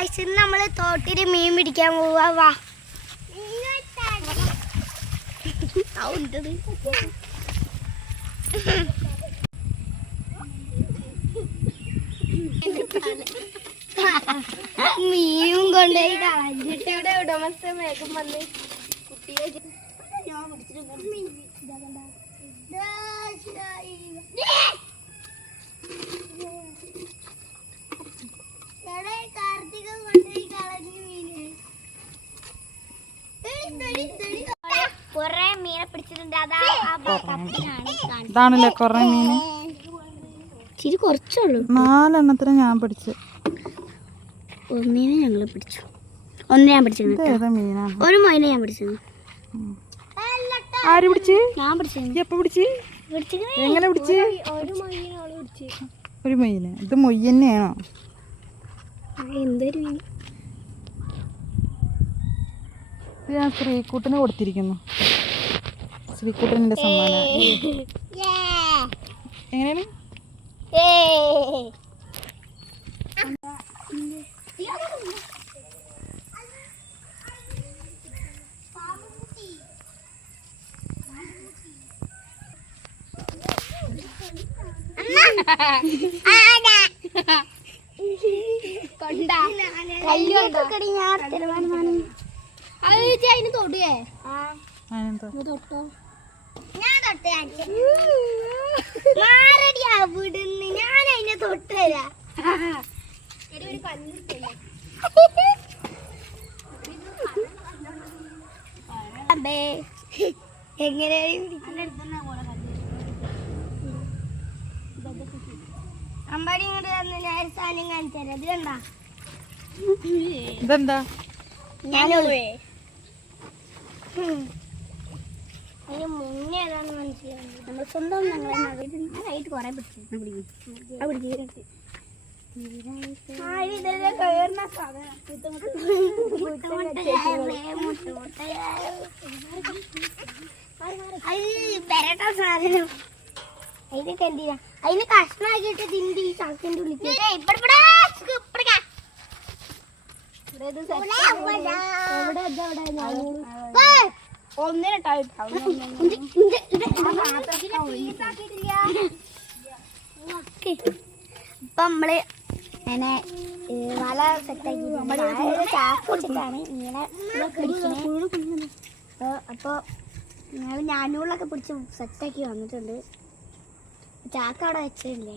Guys നമ്മൾ തോട്ടിൽ മീൻ പിടിക്കാൻ പോവാ. വാ മീനും കൊണ്ടുപോയി കളഞ്ഞിട്ട് ഇവിടെ ഉടമസ്ഥ വേഗം വന്ന് കുട്ടിയെ കാർത്തിക കൊണ്ടുപോയി കളഞ്ഞു മീന്. കൊറേ മീനെ പിടിച്ചിട്ടുണ്ട്. ഇതാണല്ലേ കൊറേ മീന്. ചിരി കുറച്ചുള്ളൂ. 4 ഞാൻ പിടിച്ചു. ഒന്നിനെ ഞങ്ങൾ പിടിച്ചു. ഒന്ന് ഞാൻ പിടിച്ചു. ഒരു മീനെ ഞാൻ പിടിച്ചു. ആര് പിടിച്ച്? ഞാൻ പിടിച്ചു. എപ്പോ പിടിച്ച്? എങ്ങനെ പിടിച്ച്? ഒരു മീന്. ഇത് മൊയ്യ് തന്നെയാണോ? എന്തൊരു ഇത് ഞാൻ ശ്രീകൂട്ടിന് കൊടുത്തിരിക്കുന്നു. ശ്രീകൂട്ടൻ്റെ സമ്മാനം. എങ്ങനെയാണ്? അതിന് തൊടുകേ തൊട്ടോ. ഞാൻ തൊട്ട് അവിടുന്ന് ഞാൻ അതിനെ തൊട്ട് തരാം. അമ്പാടി ഇങ്ങോട്ട് വന്ന് ഞാൻ ഒരു സാധനം കാണിച്ചു തരാം. ഇത് കണ്ടാ? ഇതെന്താ? അതിന് മുന്നേ ഏതാണെന്ന് മനസ്സിലാവുന്നു. നമ്മൾ സ്വന്തം ഞങ്ങളായിട്ട് കുറെ പിടിച്ചു. സാധനം അതിനൊക്കെ എന്തിനാ? അതിന് കഷ്ണാക്കിട്ട് തിണ്ടി ഈ ചാക്കിന്റെ ഉള്ളിൽ ഇപ്പൊ നമ്മള് ഇങ്ങനെ വല സെറ്റാക്കി ചാക്ക് വെച്ചിട്ടാണ് ഇങ്ങനെ പിടിക്കുന്നത്. അപ്പൊ ഞങ്ങൾ ഞാനൂറിലൊക്കെ പിടിച്ച് സെറ്റാക്കി വന്നിട്ടുണ്ട്. ചാക്ക് അവിടെ വെച്ചിട്ടില്ലേ?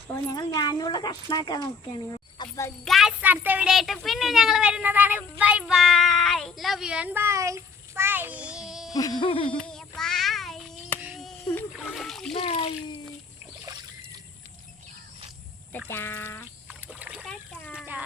അപ്പോൾ ഞങ്ങൾ ഞാനൂറിലെ കഷ്ണാക്കാൻ നോക്കുകയാണ്. അപ്പൊ ഗൈസ് അടുത്ത വീഡിയോ ആയിട്ട് പിന്നെ ഞങ്ങൾ വരുന്നതാണ്. Bye bye. Love you and bye. Bye bye bye. ടാറ്റാ ടാറ്റാ.